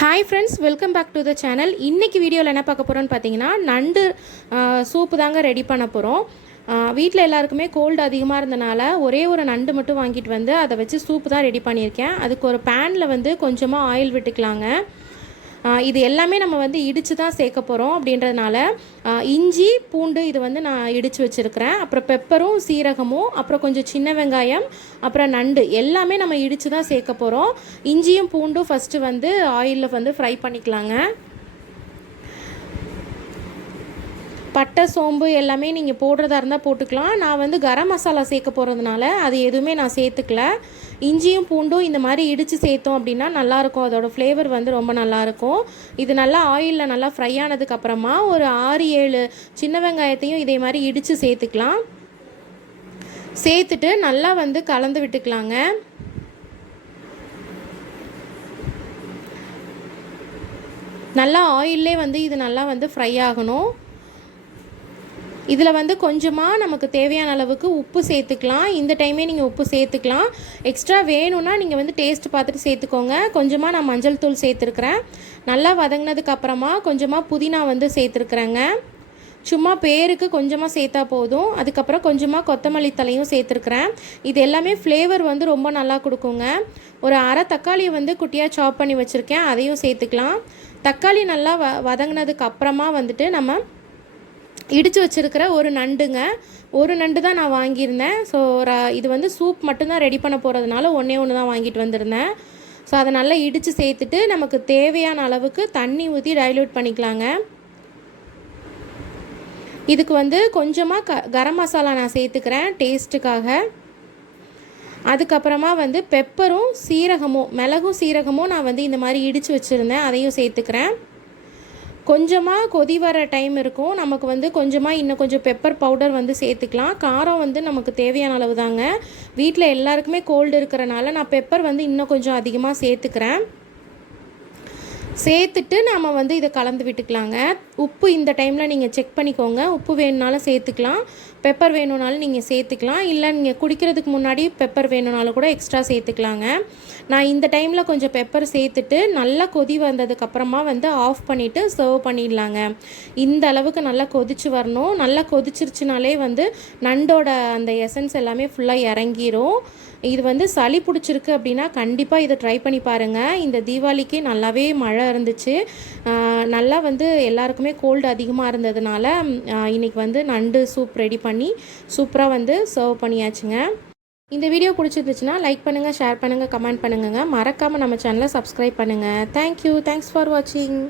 Hi friends, welcome back to the channel. இன்றைக்கி வீடியோவில் என்ன பார்க்க போகிறோன்னு பார்த்தீங்கன்னா, நண்டு சூப்பு தாங்க ரெடி பண்ண போகிறோம். வீட்டில் எல்லாருக்குமே கோல்டு அதிகமாக இருந்தனால ஒரே ஒரு நண்டு மட்டும் வாங்கிட்டு வந்து அதை வச்சு சூப்பு தான் ரெடி பண்ணியிருக்கேன். அதுக்கு ஒரு பேனில் வந்து கொஞ்சமாக ஆயில் விட்டுக்கலாங்க. இது எல்லாமே நம்ம வந்து இடித்து தான் சேர்க்க போகிறோம். அப்படின்றதுனால இஞ்சி பூண்டு இது வந்து நான் இடித்து வச்சுருக்கிறேன். அப்புறம் பெப்பரும் சீரகமும், அப்புறம் கொஞ்சம் சின்ன வெங்காயம், அப்புறம் நண்டு எல்லாமே நம்ம இடித்து தான் சேர்க்க போகிறோம். இஞ்சியும் பூண்டும் ஃபஸ்ட்டு வந்து ஆயிலில் வந்து ஃப்ரை பண்ணிக்கலாங்க. பட்டை சோம்பு எல்லாமே நீங்கள் போடுறதா இருந்தால் போட்டுக்கலாம். நான் வந்து கரம் மசாலா சேர்க்க போகிறதுனால அது எதுவுமே நான் சேர்த்துக்கல. இஞ்சியும் பூண்டும் இந்த மாதிரி இடித்து சேர்த்தோம் அப்படின்னா நல்லாயிருக்கும். அதோடய ஃப்ளேவர் வந்து ரொம்ப நல்லாயிருக்கும். இது நல்லா ஆயிலில் நல்லா ஃப்ரை ஆனதுக்கப்புறமா ஒரு 6-7 சின்ன வெங்காயத்தையும் இதே மாதிரி இடித்து சேர்த்துக்கலாம். சேர்த்துட்டு நல்லா வந்து கலந்து விட்டுக்கலாங்க. நல்லா ஆயிலே வந்து இது நல்லா வந்து ஃப்ரை ஆகணும். இதில் வந்து கொஞ்சமாக நமக்கு தேவையான அளவுக்கு உப்பு சேர்த்துக்கலாம். இந்த டைமே நீங்கள் உப்பு சேர்த்துக்கலாம். எக்ஸ்ட்ரா வேணும்னா நீங்கள் வந்து டேஸ்ட் பார்த்துட்டு சேர்த்துக்கோங்க. கொஞ்சமாக நான் மஞ்சள் தூள் சேர்த்துருக்குறேன். நல்லா வதங்கினதுக்கப்புறமா கொஞ்சமாக புதினா வந்து சேர்த்துருக்குறேங்க. சும்மா பேருக்கு கொஞ்சமாக சேர்த்தா போதும். அதுக்கப்புறம் கொஞ்சமாக கொத்தமல்லி தலையும் சேர்த்துருக்குறேன். இது எல்லாமே ஃப்ளேவர் வந்து ரொம்ப நல்லா கொடுக்குங்க. ஒரு அரை தக்காளியை வந்து குட்டியாக சாப் பண்ணி வச்சுருக்கேன், அதையும் சேர்த்துக்கலாம். தக்காளி நல்லா வதங்கினதுக்கு அப்புறமா வந்துட்டு நம்ம இடித்து வச்சுருக்கிற ஒரு நண்டு தான் நான் வாங்கியிருந்தேன். ஸோ இது வந்து சூப் மட்டும்தான் ரெடி பண்ண போகிறதுனால ஒன்று தான் வாங்கிட்டு வந்திருந்தேன். ஸோ அதை நல்லா இடித்து சேர்த்துட்டு நமக்கு தேவையான அளவுக்கு தண்ணி ஊற்றி டைல்யூட் பண்ணிக்கலாங்க. இதுக்கு வந்து கொஞ்சமாக கரம் மசாலா நான் சேர்த்துக்கிறேன் டேஸ்ட்டுக்காக. அதுக்கப்புறமா வந்து பெப்பரும் சீரகமும், மிளகும் சீரகமும் நான் வந்து இந்த மாதிரி இடித்து வச்சுருந்தேன், அதையும் சேர்த்துக்கிறேன். கொஞ்சமாக கொதி வர டைம் இருக்கும், நமக்கு வந்து கொஞ்சமாக இன்னும் கொஞ்சம் பெப்பர் பவுடர் வந்து சேர்த்துக்கலாம். காரம் வந்து நமக்கு தேவையான அளவு தாங்க. வீட்டில் எல்லாருக்குமே கோல்டு இருக்கிறனால நான் பெப்பர் வந்து இன்னும் கொஞ்சம் அதிகமாக சேர்த்துக்கிறேன். சேர்த்துட்டு நாம் வந்து இதை கலந்து விட்டுக்கலாங்க. உப்பு இந்த டைமில் நீங்கள் செக் பண்ணிக்கோங்க. உப்பு வேணுனாலும் சேர்த்துக்கலாம், பெப்பர் வேணும்னாலும் நீங்கள் சேர்த்துக்கலாம். இல்லை நீங்கள் குடிக்கிறதுக்கு முன்னாடி பெப்பர் வேணும்னாலும் கூட எக்ஸ்ட்ரா சேர்த்துக்கலாங்க. நான் இந்த டைமில் கொஞ்சம் பெப்பர் சேர்த்துட்டு நல்லா கொதி வந்ததுக்கப்புறமா வந்து ஆஃப் பண்ணிவிட்டு சர்வ் பண்ணிடலாங்க. இந்த அளவுக்கு நல்லா கொதிச்சு வரணும். நல்லா கொதிச்சிருச்சுனாலே வந்து நண்டோட அந்த எசன்ஸ் எல்லாமே ஃபுல்லாக இறங்கிரும். இது வந்து சளி பிடிச்சிருக்கு அப்படின்னா கண்டிப்பாக இதை ட்ரை பண்ணி பாருங்கள். இந்த தீபாவளிக்கு நல்லாவே மழை இருந்துச்சு. நல்லா வந்து எல்லாருக்குமே கோல்டு அதிகமாக இருந்ததுனால இன்றைக்கி வந்து நண்டு சூப் ரெடி பண்ணி சூப்பராக வந்து சர்வ் பண்ணியாச்சுங்க. இந்த வீடியோ பிடிச்சிருந்துச்சுன்னா லைக் பண்ணுங்கள், ஷேர் பண்ணுங்கள், கமெண்ட் பண்ணுங்கள். மறக்காமல் நம்ம சேனலை சப்ஸ்கிரைப் பண்ணுங்கள். தேங்க்யூ. தேங்க்ஸ் ஃபார் வாட்சிங்.